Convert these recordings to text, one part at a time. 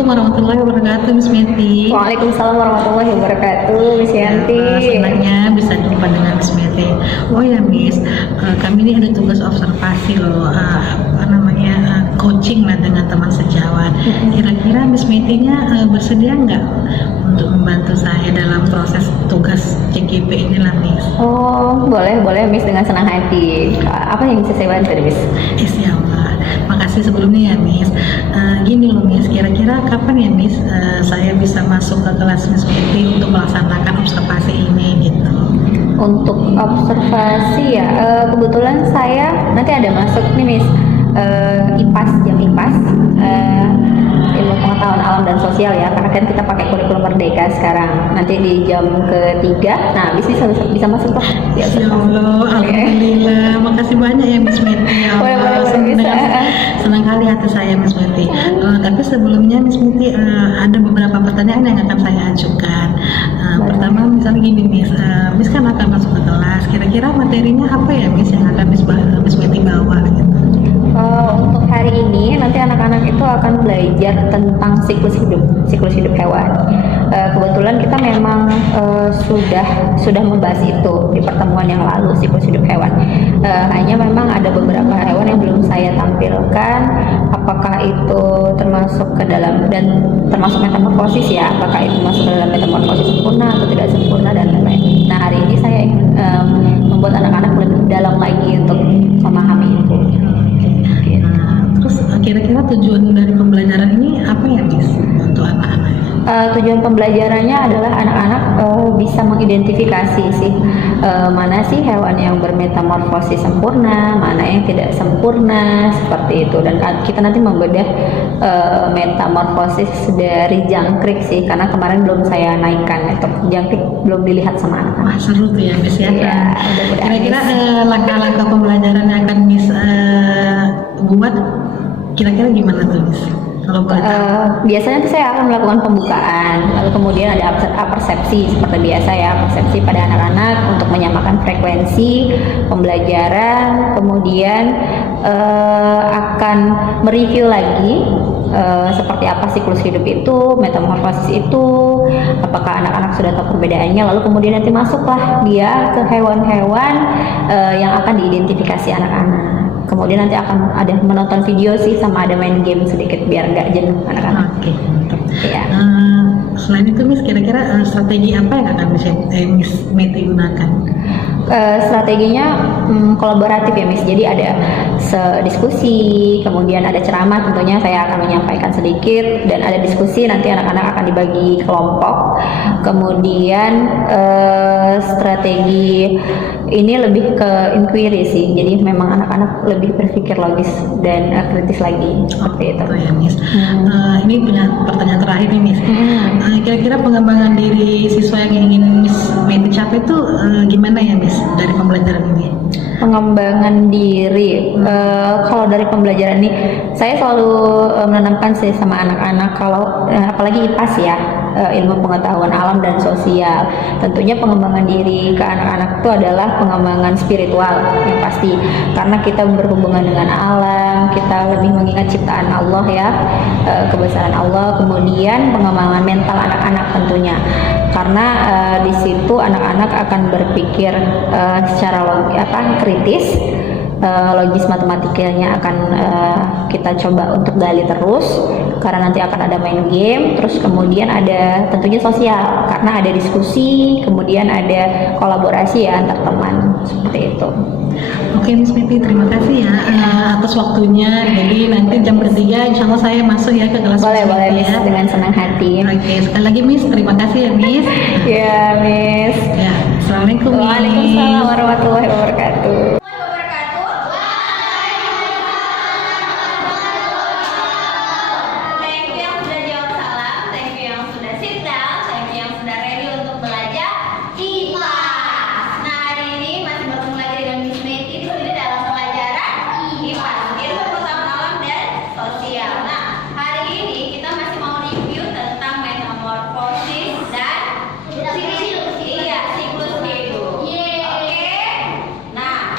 Assalamualaikum warahmatullahi wabarakatuh, Miss Meti. Waalaikumsalam warahmatullahi wabarakatuh, Miss Yanti. Senangnya bisa jumpa dengan Miss Meti. Oh ya, Miss, kami ini ada tugas observasi loh, coaching lah dengan teman sejawat. Kira-kira Miss Metinya bersedia nggak untuk membantu saya dalam proses tugas CGP ini lah, Miss? Oh, boleh Miss, dengan senang hati. Apa yang bisa saya bantu, Miss? Insya Allah. Makasih sebelumnya ya, Miss. Gini loh, Miss, kira-kira kapan ya, Miss, saya bisa masuk ke kelas Miss Meti untuk melaksanakan observasi ini gitu? Untuk observasi ya, kebetulan saya nanti ada masuk nih, Miss. IPAS, jam IPAS, ilmu pengetahuan alam dan sosial ya, karena kan kita pakai kurikulum merdeka sekarang. Nanti di jam ketiga, nah bisa masuk lah. Ya Allah, alhamdulillah, makasih banyak ya Miss Meti. Ya Allah, senang kali hati saya Miss Meti. Tapi sebelumnya Miss Meti, ada beberapa pertanyaan yang akan saya ajukan. Pertama, misalnya gini Miss, Miss kan akan masuk ke kelas. Kira-kira materinya apa ya Miss yang akan Miss Meti bawa gitu? Untuk hari ini nanti anak-anak itu akan belajar tentang siklus hidup hewan. Kebetulan kita memang sudah membahas itu di pertemuan yang lalu, siklus hidup hewan. Hanya memang ada beberapa hewan yang belum saya tampilkan, apakah itu termasuk ke dalam dan termasuk metamorfosis ya, apakah itu masuk ke dalam metamorfosis sempurna atau tidak sempurna dan lain-lain. Nah, hari ini saya ingin membuat anak-anak lebih dalam lagi untuk memahami itu. Kira-kira tujuan dari pembelajaran ini apa ya, Miss, untuk anak-anak? Tujuan pembelajarannya adalah anak-anak bisa mengidentifikasi sih mana sih hewan yang bermetamorfosis sempurna, mana yang tidak sempurna, seperti itu. Dan kita nanti membedah metamorfosis dari jangkrik sih, karena kemarin belum saya naikkan, untuk jangkrik belum dilihat sama anak-anak. Wah, seru tuh ya, Miss ya. Kira-kira langkah-langkah pembelajaran yang akan Miss buat kira-kira gimana tuh, Miss? Kalau biasanya tuh saya akan melakukan pembukaan, lalu kemudian ada persepsi seperti biasa ya, persepsi pada anak-anak untuk menyamakan frekuensi pembelajaran, kemudian akan mereview lagi seperti apa siklus hidup itu, metamorfosis itu, apakah anak-anak sudah tahu perbedaannya, lalu kemudian nanti masuklah dia ke hewan-hewan yang akan diidentifikasi anak-anak. Kemudian nanti akan ada menonton video sih, sama ada main game sedikit biar nggak jenuh anak-anak. Oke, mantap. Ya. Selain itu Miss, kira-kira strategi apa yang akan Miss Meti gunakan? Strateginya kolaboratif ya Miss, jadi ada diskusi, kemudian ada ceramah, tentunya saya akan menyampaikan sedikit, dan ada diskusi, nanti anak-anak akan dibagi kelompok. Kemudian strategi ini lebih ke inquiry sih, jadi memang anak-anak lebih berpikir logis dan kritis lagi, seperti itu. Ya, Miss. Ini punya pertanyaan terakhir nih, Miss. Kira-kira pengembangan diri siswa yang ingin Miss Meti capai itu gimana ya, Miss, dari pembelajaran ini? Pengembangan diri, kalau dari pembelajaran ini saya selalu menanamkan sih sama anak-anak, kalau apalagi IPAS ya, ilmu pengetahuan alam dan sosial, tentunya pengembangan diri ke anak-anak itu adalah pengembangan spiritual yang pasti, karena kita berhubungan dengan alam, kita lebih mengingat ciptaan Allah ya, kebesaran Allah. Kemudian pengembangan mental anak-anak tentunya, karena di situ anak-anak akan berpikir secara kritis, logis matematikanya akan kita coba untuk gali terus, karena nanti akan ada main game, terus kemudian ada tentunya sosial, karena ada diskusi, kemudian ada kolaborasi ya antar teman, seperti itu. Oke, Miss Meti, terima kasih ya atas waktunya. Jadi nanti jam 3 insya Allah saya masuk ya ke kelas. Boleh Miss, ya, dengan senang hati. Oke, sekali lagi Miss, terima kasih ya Miss. Ya Miss. Ya, Assalamualaikum. Waalaikumsalam warahmatullahi wabarakatuh. Siklus hidup. Oke. Nah,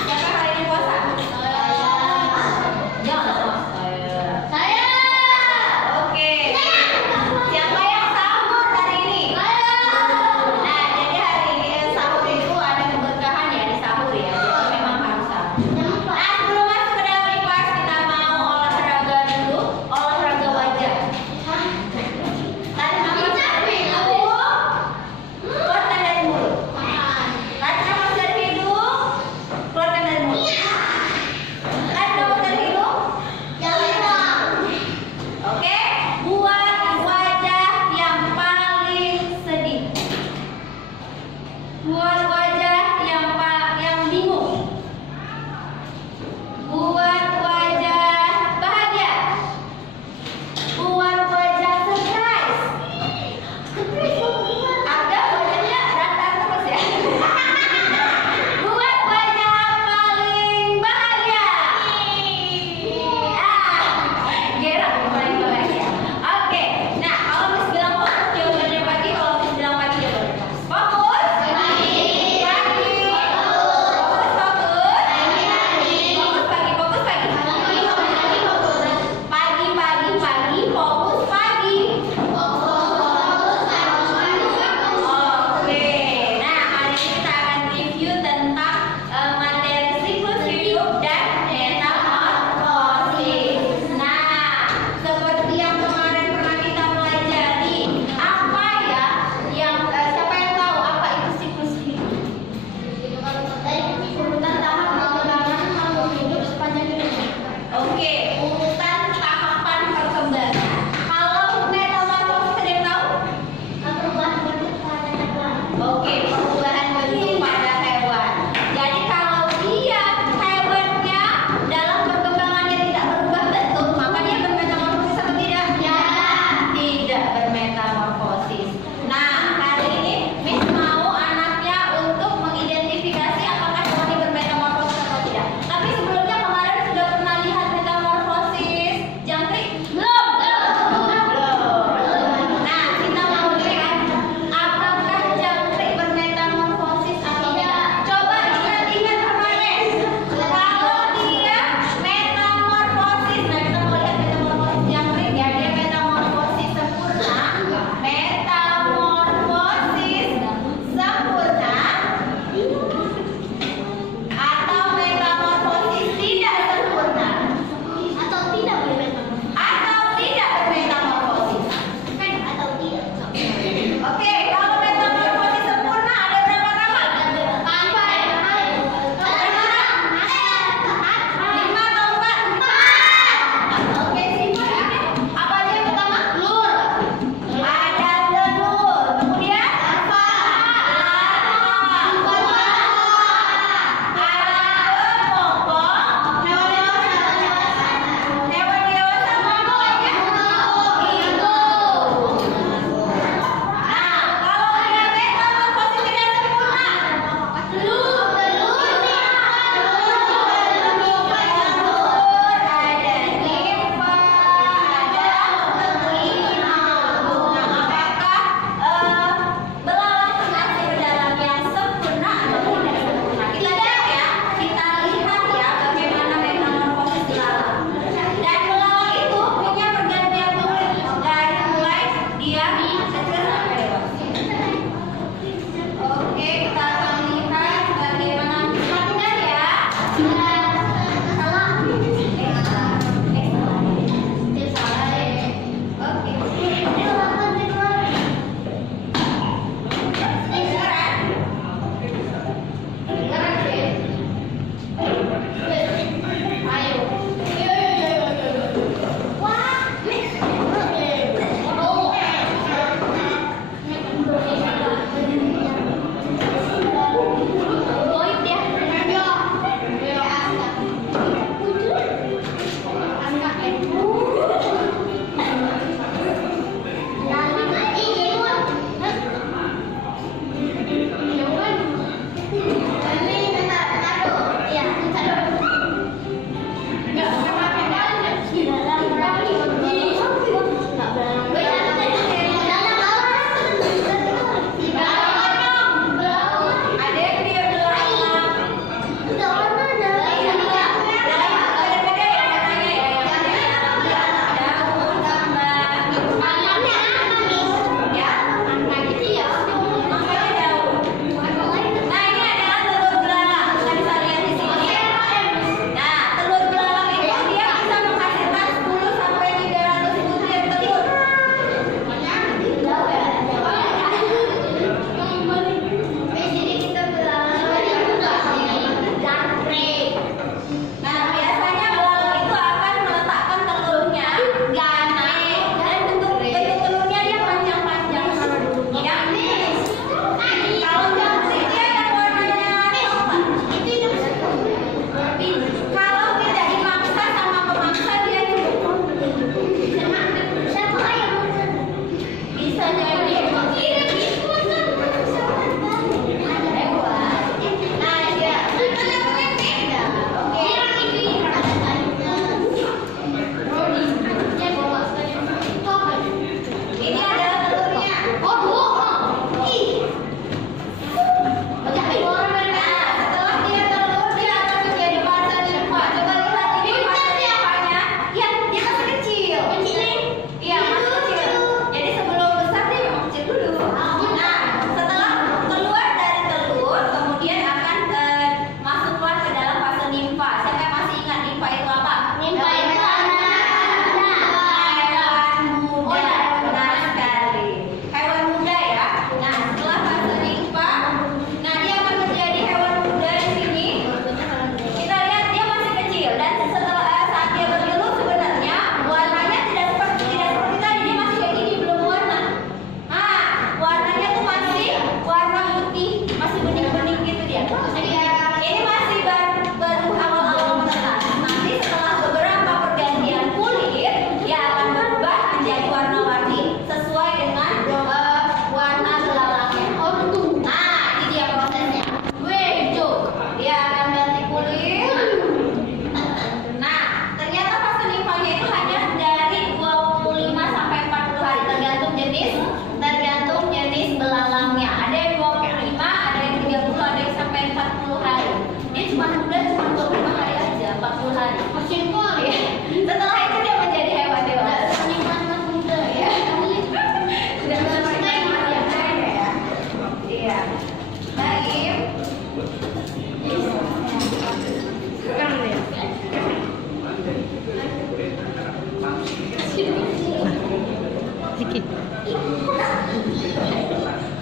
Ki.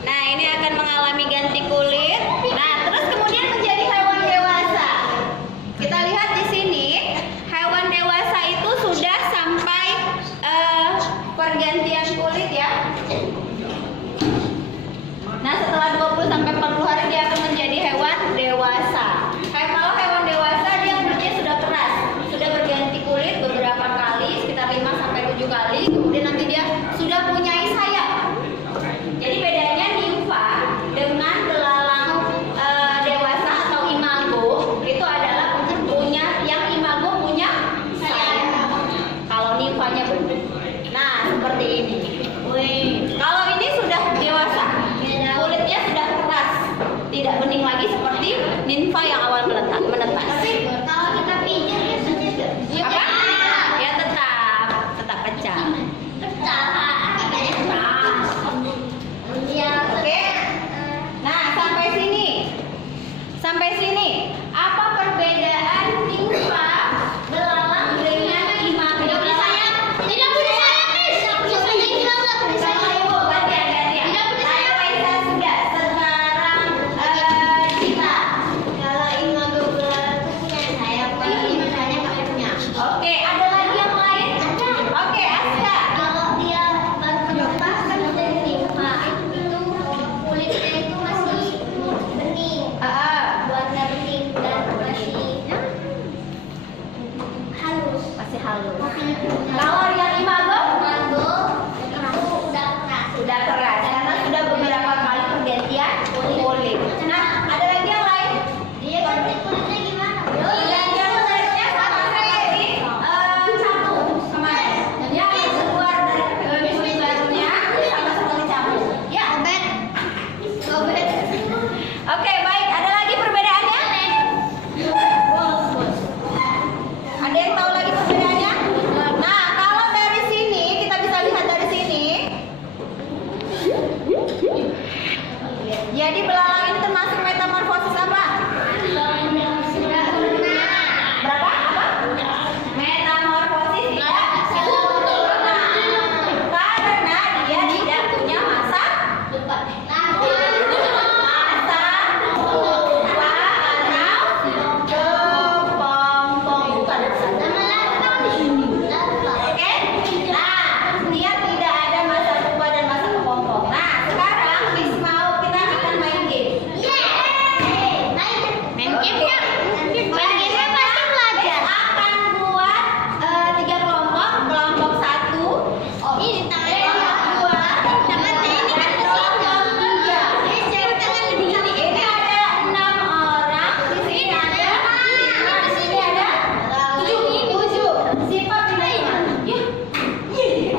Nah, ini akan mengalami ganti kulit. Nah, terus kemudian menjadi hewan dewasa. Kita lihat di sini, hewan dewasa itu sudah sampai pergantian kulit ya. Nah, setelah 20 sampai 40 hari dia akan menjadi hewan dewasa. Kalau hewan dewasa dia kulitnya sudah keras, sudah berganti kulit beberapa kali, sekitar 5 sampai 7 kali. Kemudian nanti dia sudah punya sayap. Jadi bedanya nimfa dengan belalang dewasa atau imago itu adalah punya yang imago punya sayap. Kalau nimfanya bening. Nah, seperti ini. Kalau ini sudah dewasa, kulitnya sudah keras, tidak bening lagi seperti nimfa yang awal menetas. Kalau kita pijat ya Apa? Ya tetap pecah. Oke. Nah, sampai sini. Apa perbedaan nimfa belalang dengan imago? Tidak punya sayap, Miss. Tidak punya sayap, nggak punya Sama sayap. ibu, gantian. Tidak punya Saya Raisa sudah. Sekarang kita. Kalau imago belalang itu punya sayap, kalau nimfanya nggak punya. Oke, ada lagi yang lain? Oke, Aska. Kalau dia baru menetas kan dari nimfa itu kulitnya itu masih bening, warna bening dan halus. Masih halus. Kalau Kalau yang imago imago itu udah keras. sudah keras karena sudah beberapa kali pergantian kulit. Nah, ada lagi yang lain? Dia ganti kulitnya gimana? Pergantian kulitnya sama seperti satu kemarin. Yang keluar dari kulit barunya sama seperti campur. Ya, Gobet. oke, baik. Ada lagi perbedaannya? Ada yang tahu lagi perbedaannya? Nah, kalau dari sini kita bisa lihat dari sini. Jadi belalang ini termasuk metamorfosis apa? Berapa? Apa? Metamorfosis tidak sempurna. Karena dia tidak punya masa pupa atau kepompong. Bukan. Oke? Nah, dia tidak ada masa pupa dan masa kepompong. Nah, sekarang Miss mau kita akan main game. Main gamenya pasti belajar. Akan buat 3 kelompok. Kelompok 1 Ini tangannya kelompok 2 tangan saya ini kan ke kelompok 3. Ini saya tangan lebih gini. Ini ada 6 orang. Di sini ada 5. Di sini ada 7. Siapa pilih mana?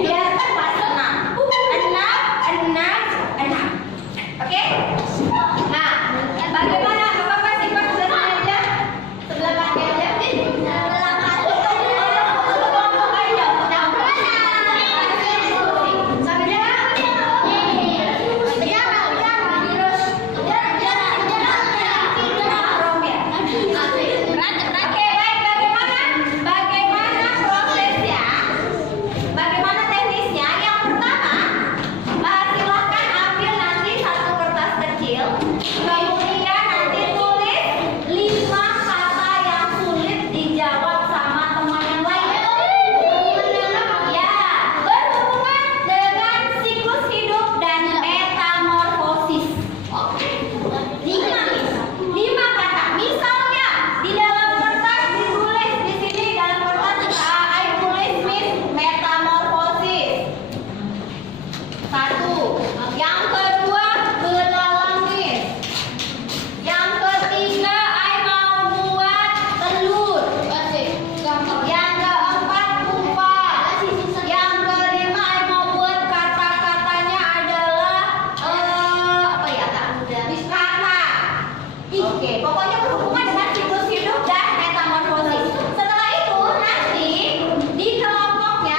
Ya, kan pas 6. 6. Oke? Nah, bagaimana? Bapak Siapa sudah sini aja? Sebelah kaki aja. Kelompok aja. Oke, baik. Bagaimana prosesnya? Bagaimana teknisnya? Yang pertama, silahkan ambil nanti satu kertas kecil. Kemudian nanti tulis 5 kata yang sulit dijawab sama teman yang lain. Ya, berhubungan dengan siklus hidup dan metamorfosis. 5 kata. Misalnya di dalam kertas ditulis di sini dalam kertas I tulis Miss metamorfosis. 1. Yang kedua belalang Miss. Yang ketiga I mau buat telur. Yang keempat pupa. Yang kelima I mau buat kata-katanya adalah apa ya kak? Kata. Oke, pokoknya berhubungan dengan siklus hidup dan metamorfosis. Setelah itu nanti di kelompoknya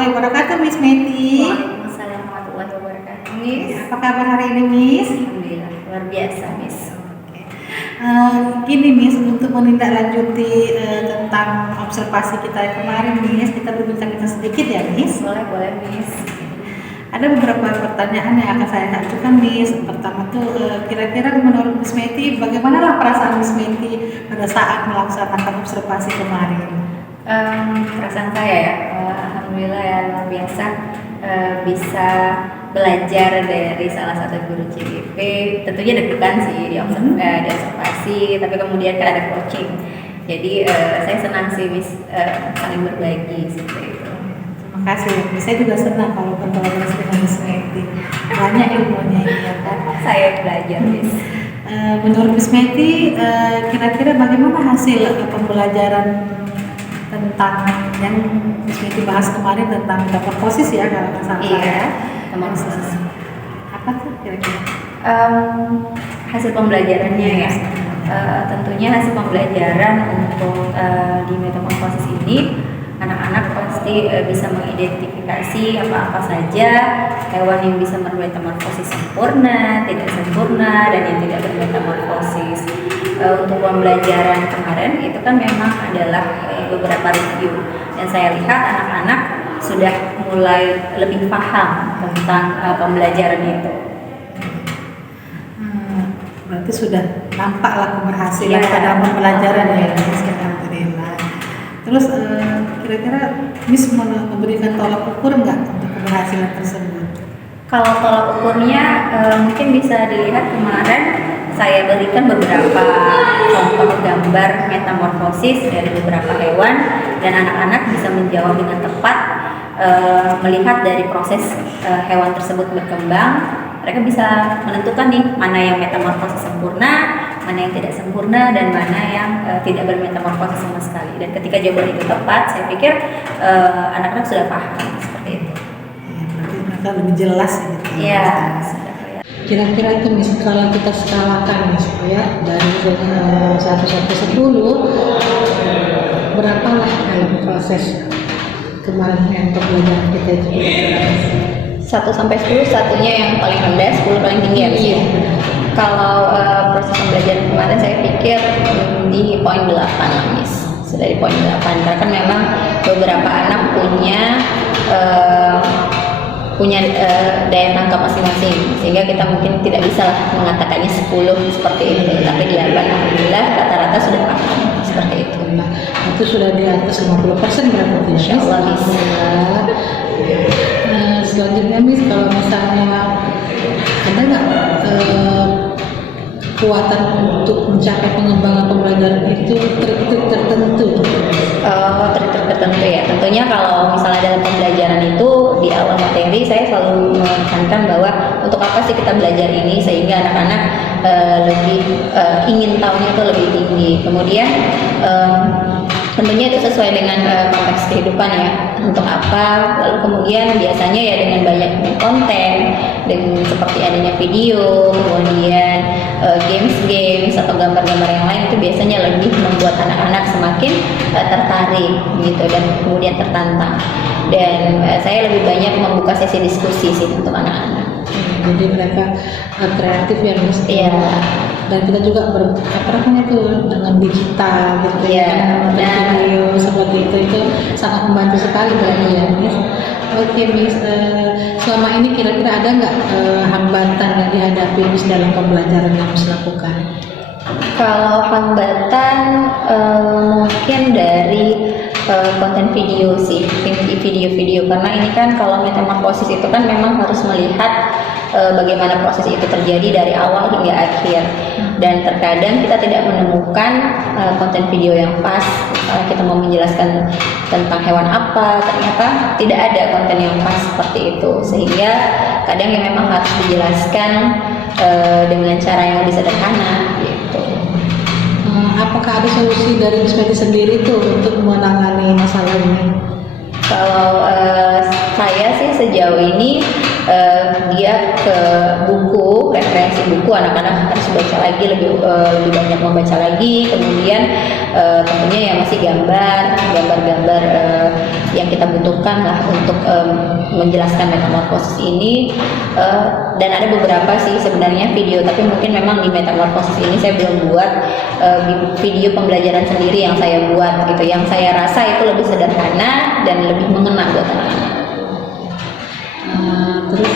warahmatullahi wabarakatuh, Miss Meti. Waalaikumsalam warahmatullahi wabarakatuh, Miss. Apa kabar hari ini, Miss? Alhamdulillah, luar biasa, Miss. Gini, Miss, untuk menindaklanjuti tentang observasi kita yang kemarin, Miss, kita berbincang sedikit ya, Miss. Boleh, Miss. Ada beberapa pertanyaan yang akan saya ajukan, Miss. Pertama tuh, kira-kira menurut Miss Meti, bagaimana lah perasaan Miss Meti pada saat melaksanakan observasi kemarin? Perasaan saya ya, alhamdulillah ya, luar biasa bisa belajar dari salah satu guru CDP. Tentunya deg-degan sih di observasi, tapi kemudian kan ada coaching. Jadi saya senang sih, Miss, saling berbagi seperti itu. Terima kasih. Saya juga senang kalau berkolaborasi dengan Miss Meti. Banyak ilmunya ini ya kan. Saya belajar, Miss. Menurut Miss Meti, kira-kira bagaimana hasil pembelajaran tentang yang Miss Meti bahas kemarin tentang metamorfosis ya, kalau nggak salah. Iya, metamorfosis. Apa tuh kira-kira? Hasil pembelajarannya ya. Tentunya hasil pembelajaran untuk di metamorfosis ini anak-anak pasti bisa mengidentifikasi apa-apa saja hewan yang bisa bermetamorfosis sempurna, tidak sempurna, dan yang tidak bermetamorfosis. Untuk pembelajaran kemarin itu kan memang adalah beberapa review, dan saya lihat anak-anak sudah mulai lebih paham tentang pembelajaran itu. Berarti sudah nampaklah keberhasilan Ya, pada pembelajaran ya, Miss. Alhamdulillah. Terus kira-kira Miss memberikan tolak ukur nggak untuk keberhasilan tersebut? Kalau tolak ukurnya mungkin bisa dilihat kemarin saya berikan beberapa contoh gambar metamorfosis dari beberapa hewan, dan anak-anak bisa menjawab dengan tepat melihat dari proses hewan tersebut berkembang. Mereka bisa menentukan nih mana yang metamorfosis sempurna, mana yang tidak sempurna, dan mana yang tidak bermetamorfosis sama sekali. Dan ketika jawaban itu tepat, saya pikir anak-anak sudah paham seperti itu. Ya, berarti mereka lebih jelas gitu. Iya, sudah kelihatan. Kira-kira itu Miss, kalau kita skalakan Miss ya, dari 1 sampai 10, berapa lah proses kemarin yang pembelajaran kita itu? 1 sampai 10, satunya yang paling rendah, 10 paling tinggi ya, Miss? Iya. Kalau proses pembelajaran kemarin saya pikir di poin 8 lah, Miss. Sudah di poin 8, karena kan memang beberapa anak punya daya tangkap masing-masing, sehingga kita mungkin tidak bisa lah mengatakannya 10 seperti itu, tapi 8 alhamdulillah rata-rata sudah paham seperti itu. Nah, itu sudah di atas 50% berarti. Insya Allah, Miss. Selanjutnya Miss, kalau misalnya ada nggak kekuatan untuk mencapai pengembangan pembelajaran itu trik-trik tertentu? Trik-trik tertentu ya. Tentunya kalau misalnya dalam pembelajaran itu di awal materi saya selalu menekankan bahwa untuk apa sih kita belajar ini, sehingga anak-anak lebih ingin tahunya itu lebih tinggi. Kemudian tentunya itu sesuai dengan konteks kehidupan ya, untuk apa. Lalu kemudian biasanya ya dengan banyak konten, dengan seperti adanya video, kemudian games atau gambar-gambar yang lain, itu biasanya lebih membuat anak-anak semakin tertarik gitu, dan kemudian tertantang. Dan saya lebih banyak membuka sesi diskusi sih untuk anak-anak. Jadi mereka kreatif ya Miss. Iya. Dan kita juga dengan digital gitu Iya, ya, video seperti itu sangat membantu sekali berarti ya Miss. Oke Miss, selama ini kira-kira ada nggak hambatan yang dihadapi Miss dalam pembelajaran yang Miss lakukan? Kalau hambatan mungkin dari konten video sih, video-video, karena ini kan kalau metamorfosis itu kan memang harus melihat bagaimana proses itu terjadi dari awal hingga akhir, dan terkadang kita tidak menemukan konten video yang pas. Kita mau menjelaskan tentang hewan apa, ternyata tidak ada konten yang pas seperti itu, sehingga kadang yang memang harus dijelaskan dengan cara yang lebih sederhana gitu. Apakah ada solusi dari Miss Meti sendiri tuh untuk menangani masalah ini? Kalau saya sih sejauh ini dia ke buku, referensi buku anak-anak harus baca lagi, lebih banyak membaca lagi. Kemudian tentunya ya masih gambar-gambar yang kita butuhkan lah untuk menjelaskan metamorfosis ini. Dan ada beberapa sih sebenarnya video, tapi mungkin memang di metamorfosis ini saya belum buat video pembelajaran sendiri yang saya buat gitu, yang saya rasa itu lebih sederhana dan lebih mengena buat anak-anak. Terus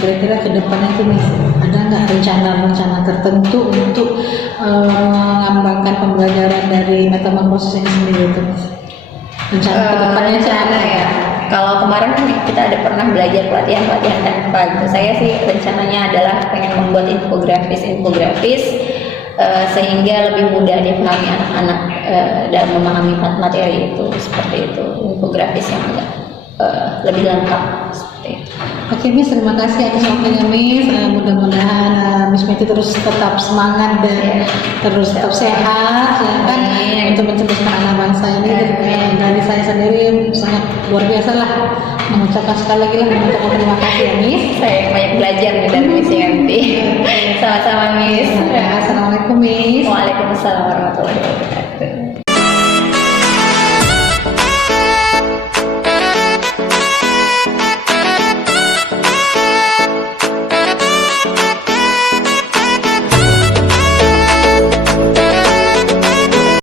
kira-kira ke depannya itu Miss, ada nggak rencana-rencana tertentu untuk mengembangkan pembelajaran dari metamorfosis ini sendiri itu? Rencana ke depannya Rencana ya. Kalau kemarin kan kita ada pernah belajar pelatihan tanpa gitu. Saya sih rencananya adalah pengen membuat infografis sehingga lebih mudah dipahami anak-anak dan memahami materi itu, seperti itu, infografis yang agak lebih lengkap seperti itu. Oke Miss, terima kasih atas waktunya Miss. Mudah-mudahan Miss Meti terus tetap semangat dan terus tetap sehat, ya kan, untuk mencerdaskan anak bangsa ini. Dari saya sendiri sangat luar biasa lah, mengucapkan sekali lagi lah mengucapkan terima kasih ya Miss. Saya banyak belajar nih dari Miss Yanti. Sama-sama Miss. Assalamualaikum Miss. Waalaikumsalam warahmatullahi wabarakatuh.